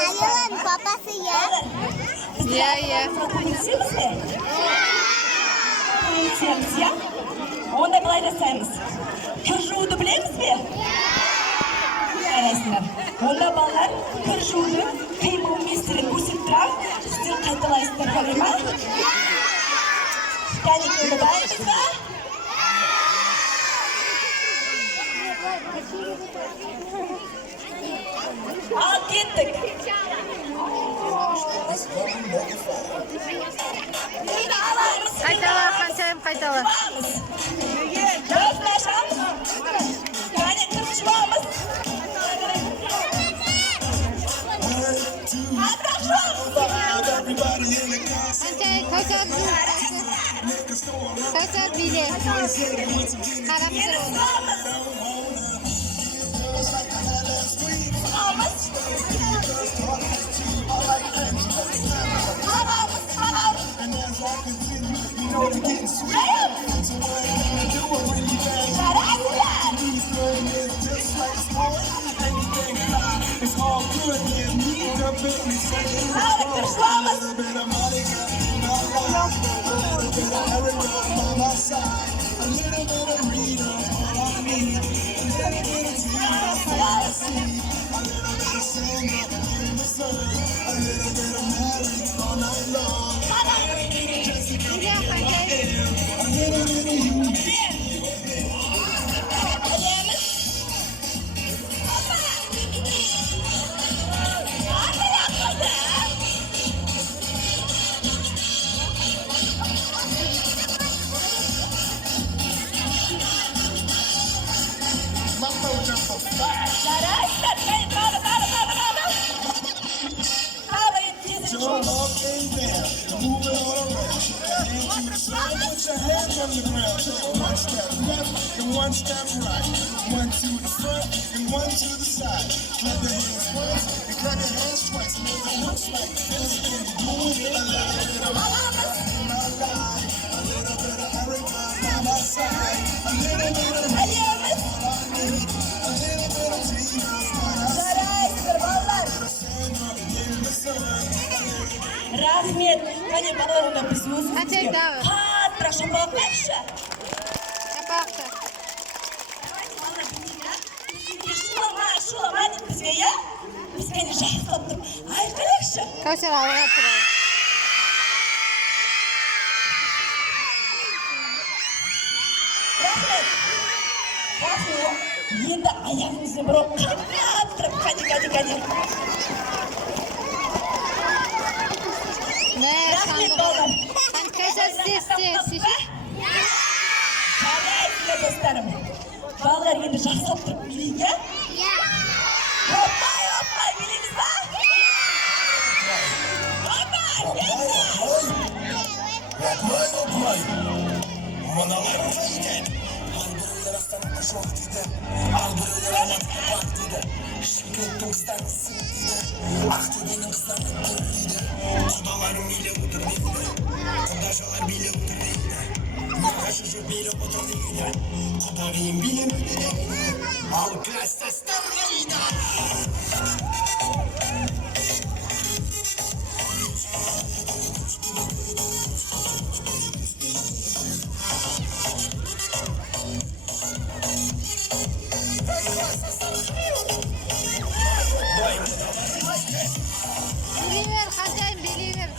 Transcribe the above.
Halil'in babası ya. Ya. Konuşuyoruz ya. Konuşuyoruz ya. Onda kolay deseniz. Kırжууды bilemiz mi? Arasınlar. Onda ballar kırжууды kıyma mesiri kursutturav. Sizler qaytalaysızlar kalema. Kalikini bayımız mı? Al kettik. Қайтала, қаншайым қайтала. Dostlaşalım. Yani kırışmamız. Қаншайым қайтар биле. Қарап жүр оны. One step right, one to the front, and one to the side. Clap your hands once, and clap your hands twice. Make it look like this, and you do it a little bit of my life, a little bit of Erica by my side, a little bit of me, a little bit of Tina, Rahmet, hani balonda biz özümüz Қаншайым yok. дағы. Қатырақ шапалақпақшы. Апақты. Шула, мадым бізге, я? Бізге не жақсылап тұр. Айқалақшы. Кәусар алға тұрады. Rahmet. Рахмет. Енді аяғыңызды бұрып қаттырып, қади. Рахмет, балалар. Кәусар істе. Жарайсыздар, достарым. Балалар енді жақсылап тұрып білейік, я? Ya. Оппай, білеміз ба? Оппай. Мыналар қайтеді. Ал біреулер астанада жоқ дейді. Ал біреулер алматыда бақ дейді. Шымкенттің қыздары сын дейді. Ақтөбенің қыздары тұр дейді. Құдаларым билеп отыр дейді. Құдашалар билеп отыр дейді. Нұрғашы жүр билеп отыр дейді. Құдағиым билеп отыр дейді. Ал кластастар қайда? Билеймер, қаншайым билеймер.